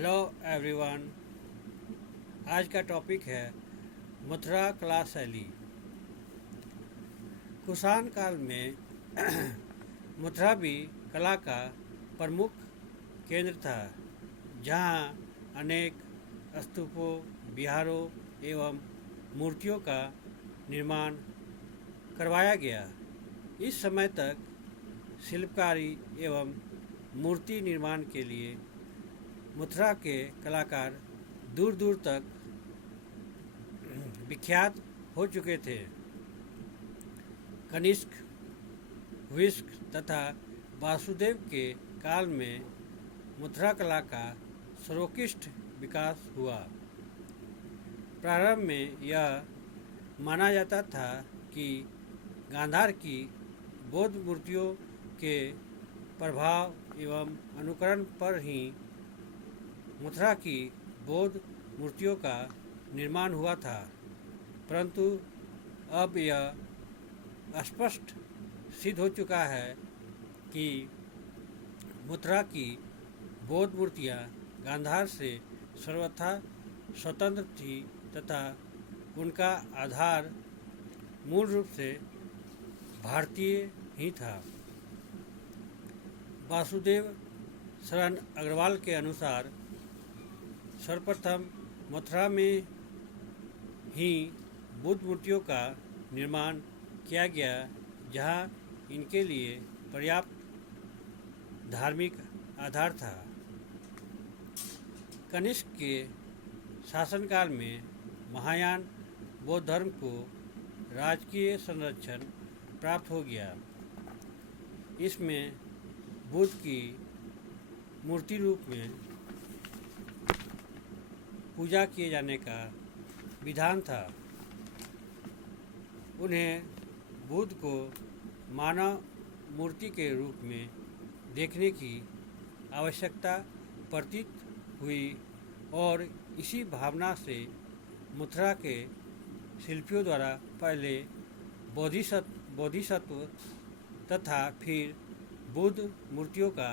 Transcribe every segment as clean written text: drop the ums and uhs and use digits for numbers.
Hello everyone. आज का topic है मथुरा कला शैली। कुषाण काल में मथुरा भी कला का प्रमुख केंद्र था, जहां अनेक स्तूपों, विहारों एवं मूर्तियों का निर्माण करवाया गया। इस समय तक शिल्पकारी एवं मूर्ति निर्माण के लिए मथुरा के कलाकार दूर दूर तक विख्यात हो चुके थे। कनिष्क, हुइस्क तथा वासुदेव के काल में मथुरा कला का सर्वोत्कृष्ट विकास हुआ। प्रारंभ में यह माना जाता था कि गांधार की बौद्ध मूर्तियों के प्रभाव एवं अनुकरण पर ही मथुरा की बौद्ध मूर्तियों का निर्माण हुआ था, परंतु अब यह स्पष्ट सिद्ध हो चुका है कि मथुरा की बौद्ध मूर्तियां गांधार से सर्वथा स्वतंत्र थी तथा उनका आधार मूल रूप से भारतीय ही था। वासुदेव शरण अग्रवाल के अनुसार सर्वप्रथम मथुरा में ही बुद्ध मूर्तियों का निर्माण किया गया, जहां इनके लिए पर्याप्त धार्मिक आधार था। कनिष्क के शासनकाल में महायान बौद्ध धर्म को राजकीय संरक्षण प्राप्त हो गया। इसमें बुद्ध की मूर्ति रूप में पूजा किए जाने का विधान था। उन्हें बुद्ध को मानव मूर्ति के रूप में देखने की आवश्यकता प्रतीत हुई और इसी भावना से मथुरा के शिल्पियों द्वारा पहले बोधिसत्व तथा फिर बुद्ध मूर्तियों का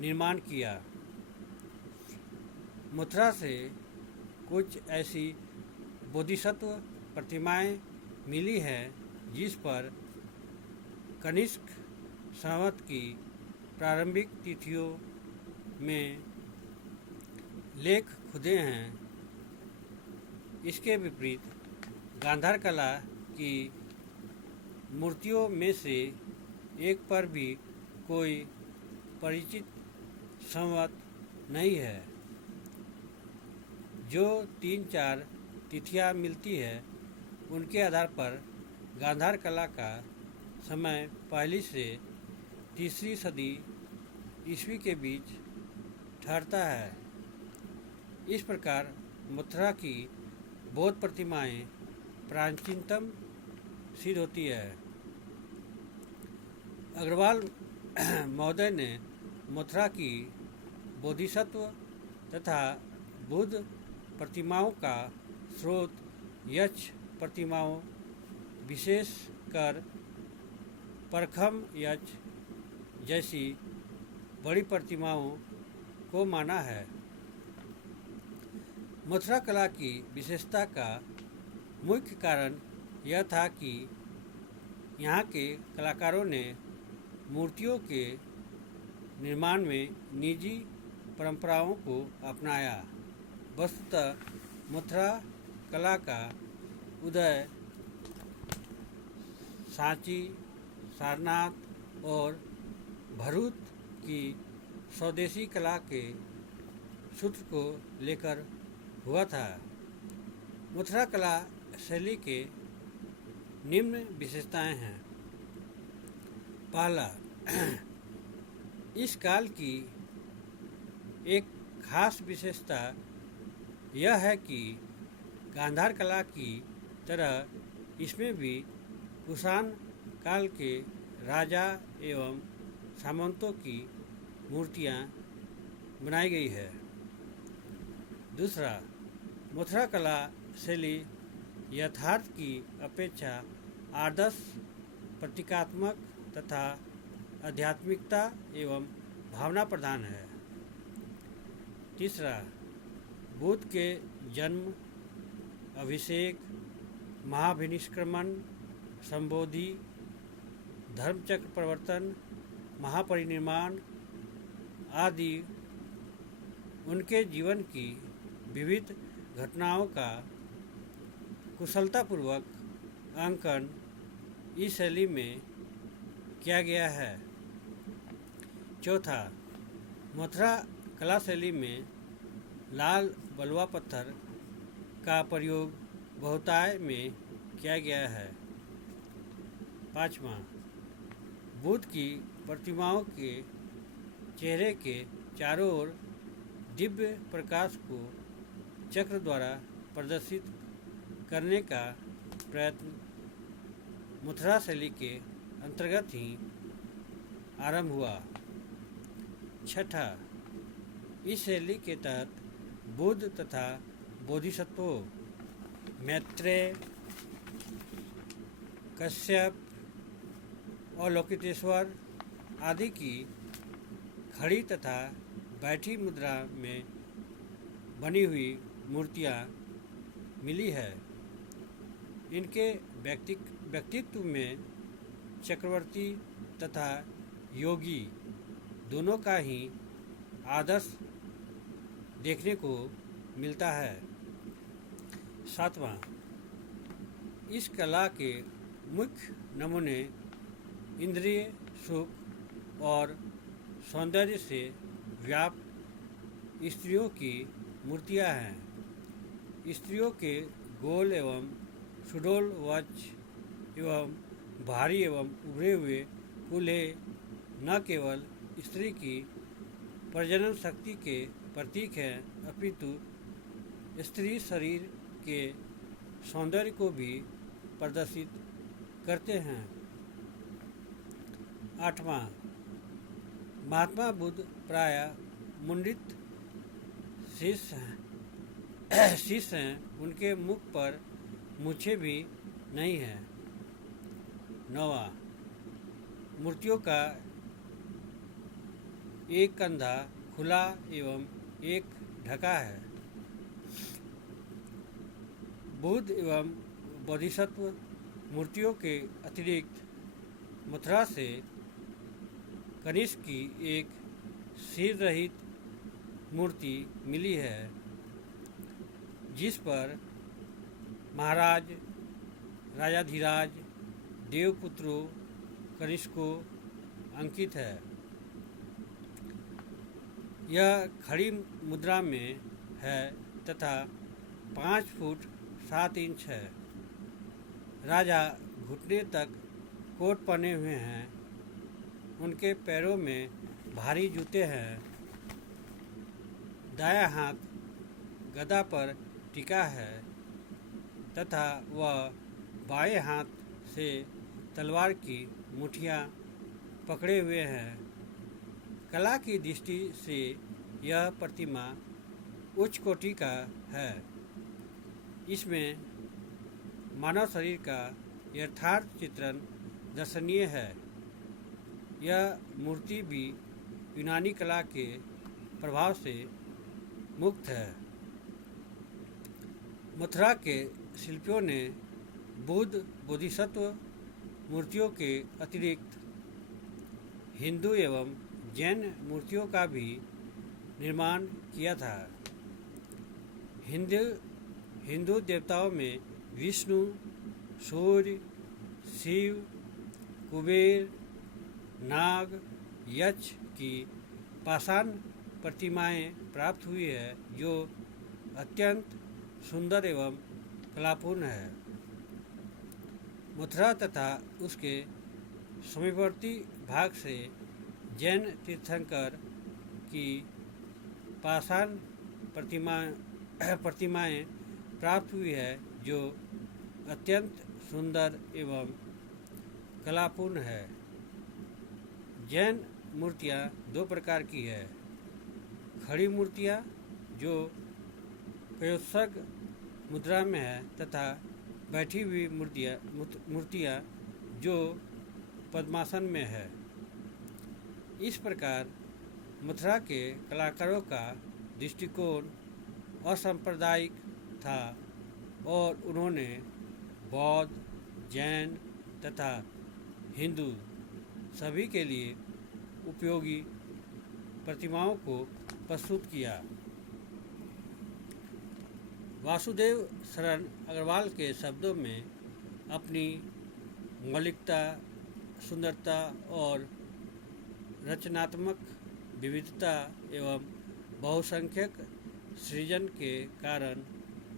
निर्माण किया। मथुरा से कुछ ऐसी बोधिसत्व प्रतिमाएं मिली हैं जिस पर कनिष्क संवत की प्रारंभिक तिथियों में लेख खुदे हैं। इसके विपरीत गांधार कला की मूर्तियों में से एक पर भी कोई परिचित संवत नहीं है। जो 3-4 तिथियां मिलती है, उनके आधार पर गांधार कला का समय पहली से तीसरी सदी ईस्वी के बीच ठहरता है। इस प्रकार मथुरा की बौद्ध प्रतिमाएं प्राचीनतम सिद्ध होती है। अग्रवाल महोदय ने मथुरा की बोधिसत्व तथा बुद्ध प्रतिमाओं का स्रोत यक्ष प्रतिमाओं, विशेषकर परखम यक्ष जैसी बड़ी प्रतिमाओं को माना है। मथुरा कला की विशेषता का मुख्य कारण यह था कि यहाँ के कलाकारों ने मूर्तियों के निर्माण में निजी परंपराओं को अपनाया। वस्तुतः मथुरा कला का उदय सांची, सारनाथ और भरूच की स्वदेशी कला के सूत्र को लेकर हुआ था। मथुरा कला शैली के निम्न विशेषताएं हैं। पहला, इस काल की एक खास विशेषता यह है कि गांधार कला की तरह इसमें भी कुषाण काल के राजा एवं सामंतों की मूर्तियां बनाई गई है। दूसरा, मथुरा कला शैली यथार्थ की अपेक्षा आदर्श, प्रतीकात्मक तथा आध्यात्मिकता एवं भावना प्रधान है। तीसरा, बुद्ध के जन्म, अभिषेक, महाभिनिष्क्रमण, संबोधि, धर्मचक्र प्रवर्तन, महापरिनिर्वाण आदि उनके जीवन की विविध घटनाओं का कुशलतापूर्वक अंकन इस शैली में किया गया है। चौथा, मथुरा कला शैली में लाल बलुआ पत्थर का प्रयोग बहुतायत में किया गया है। पाँचवा, बुद्ध की प्रतिमाओं के चेहरे के चारों ओर दिव्य प्रकाश को चक्र द्वारा प्रदर्शित करने का प्रयत्न मथुरा शैली के अंतर्गत ही आरंभ हुआ। छठा, इस शैली के तहत बुद्ध तथा बोधिसत्वों मैत्रेय, कश्यप और लोकितेश्वर आदि की खड़ी तथा बैठी मुद्रा में बनी हुई मूर्तियाँ मिली है। इनके व्यक्तित्व में चक्रवर्ती तथा योगी दोनों का ही आदर्श देखने को मिलता है। सातवां, इस कला के मुख्य नमूने इंद्रिय सुख और सौंदर्य से व्याप्त स्त्रियों की मूर्तियां हैं। स्त्रियों के गोल एवं सुडौल वक्ष एवं भारी एवं उभरे हुए कूल्हे न केवल स्त्री की प्रजनन शक्ति के प्रतीक हैं, अपितु स्त्री शरीर के सौंदर्य को भी प्रदर्शित करते हैं। आठवां, महात्मा बुद्ध प्रायः मुंडित शीश हैं। उनके मुख पर मूछें भी नहीं हैं। नौवां, मूर्तियों का एक कंधा खुला एवं एक ढका है। बुद्ध एवं बोधिसत्व मूर्तियों के अतिरिक्त मथुरा से कनिष्क की एक सिर रहित मूर्ति मिली है, जिस पर महाराज, राजाधिराज, देवपुत्रों, कनिष्कों अंकित है। यह खड़ी मुद्रा में है तथा 5 फुट 7 इंच है। राजा घुटने तक कोट पहने हुए हैं। उनके पैरों में भारी जूते हैं। दायां हाथ गदा पर टिका है तथा वह बाएं हाथ से तलवार की मुठियां पकड़े हुए हैं। कला की दृष्टि से यह प्रतिमा उच्च कोटि का है। इसमें मानव शरीर का यथार्थ चित्रण दर्शनीय है। यह मूर्ति भी यूनानी कला के प्रभाव से मुक्त है। मथुरा के शिल्पियों ने बुद्ध बोधिसत्व मूर्तियों के अतिरिक्त हिंदू एवं जैन मूर्तियों का भी निर्माण किया था। हिंदू देवताओं में विष्णु, सूर्य, शिव, कुबेर, नाग, यक्ष की पाषाण प्रतिमाएं प्राप्त हुई है, जो अत्यंत सुंदर एवं कलापूर्ण है। मथुरा तथा उसके समीपवर्ती भाग से जैन तीर्थंकर की पाषाण प्रतिमाएं प्राप्त हुई है, जो अत्यंत सुंदर एवं कलापूर्ण है। जैन मूर्तियाँ 2 प्रकार की है। खड़ी मूर्तियाँ जो कयोत्सर्ग मुद्रा में है तथा बैठी हुई मूर्तियाँ जो पद्मासन में है। इस प्रकार मथुरा के कलाकारों का दृष्टिकोण असांप्रदायिक था और उन्होंने बौद्ध, जैन तथा हिंदू सभी के लिए उपयोगी प्रतिमाओं को प्रस्तुत किया। वासुदेव शरण अग्रवाल के शब्दों में अपनी मौलिकता, सुंदरता और रचनात्मक विविधता एवं बहुसंख्यक सृजन के कारण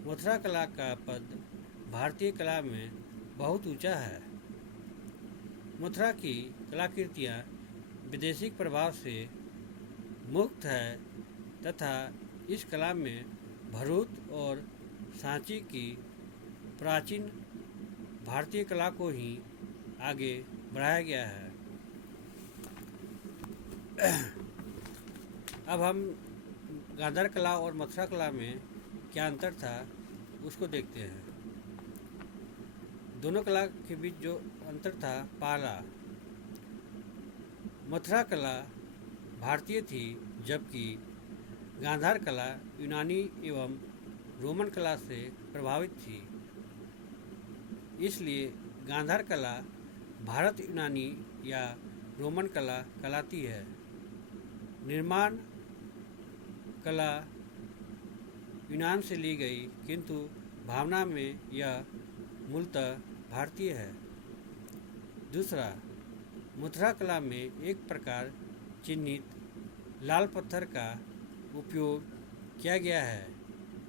मथुरा कला का पद भारतीय कला में बहुत ऊंचा है। मथुरा की कलाकृतियाँ विदेशी प्रभाव से मुक्त है तथा इस कला में भरूच और सांची की प्राचीन भारतीय कला को ही आगे बढ़ाया गया है। अब हम गांधार कला और मथुरा कला में क्या अंतर था उसको देखते हैं। दोनों कला के बीच जो अंतर था, पहला, मथुरा कला भारतीय थी जबकि गांधार कला यूनानी एवं रोमन कला से प्रभावित थी। इसलिए गांधार कला भारत यूनानी या रोमन कला कहलाती है। निर्माण कला यूनान से ली गई किंतु भावना में यह मूलतः भारतीय है। दूसरा, मथुरा कला में एक प्रकार चिन्हित लाल पत्थर का उपयोग किया गया है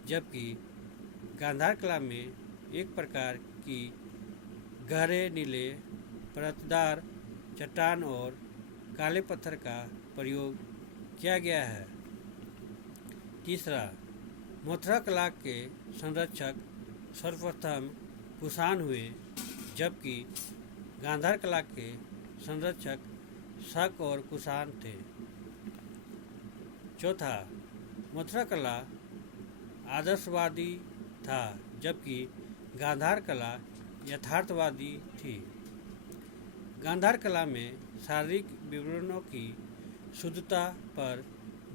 जबकि गांधार कला में एक प्रकार की गहरे नीले परतदार चट्टान और काले पत्थर का प्रयोग किया गया है। तीसरा, मथुरा कला के संरक्षक सर्वप्रथम कुषाण हुए जबकि गांधार कला के संरक्षक शक और कुषाण थे। चौथा, मथुरा कला आदर्शवादी था जबकि गांधार कला यथार्थवादी थी। गांधार कला में शारीरिक विवरणों की शुद्धता पर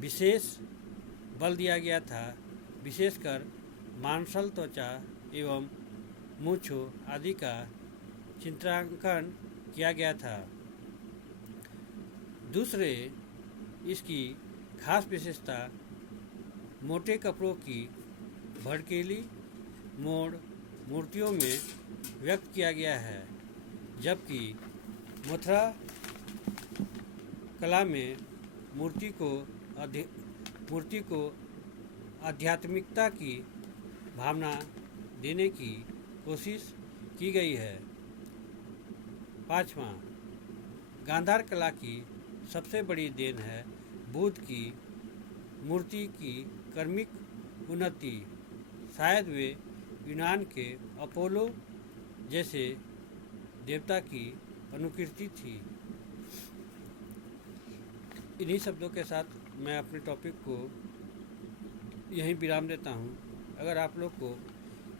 विशेष बल दिया गया था, विशेषकर मांसल त्वचा एवं मूंछों आदि का चित्रांकन किया गया था। दूसरे, इसकी खास विशेषता मोटे कपड़ों की भड़कीली मोड़ मूर्तियों में व्यक्त किया गया है जबकि मथुरा कला में मूर्ति को आध्यात्मिकता की भावना देने की कोशिश की गई है। पाँचवां, गांधार कला की सबसे बड़ी देन है बुद्ध की मूर्ति की कर्मिक उन्नति। शायद वे यूनान के अपोलो जैसे देवता की अनुकृति थी। इन्हीं शब्दों के साथ मैं अपने टॉपिक को यहीं विराम देता हूँ। अगर आप लोग को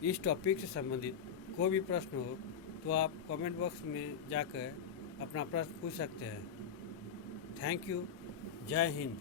इस टॉपिक से संबंधित कोई भी प्रश्न हो तो आप कमेंट बॉक्स में जाकर अपना प्रश्न पूछ सकते हैं। Thank you. जय हिंद।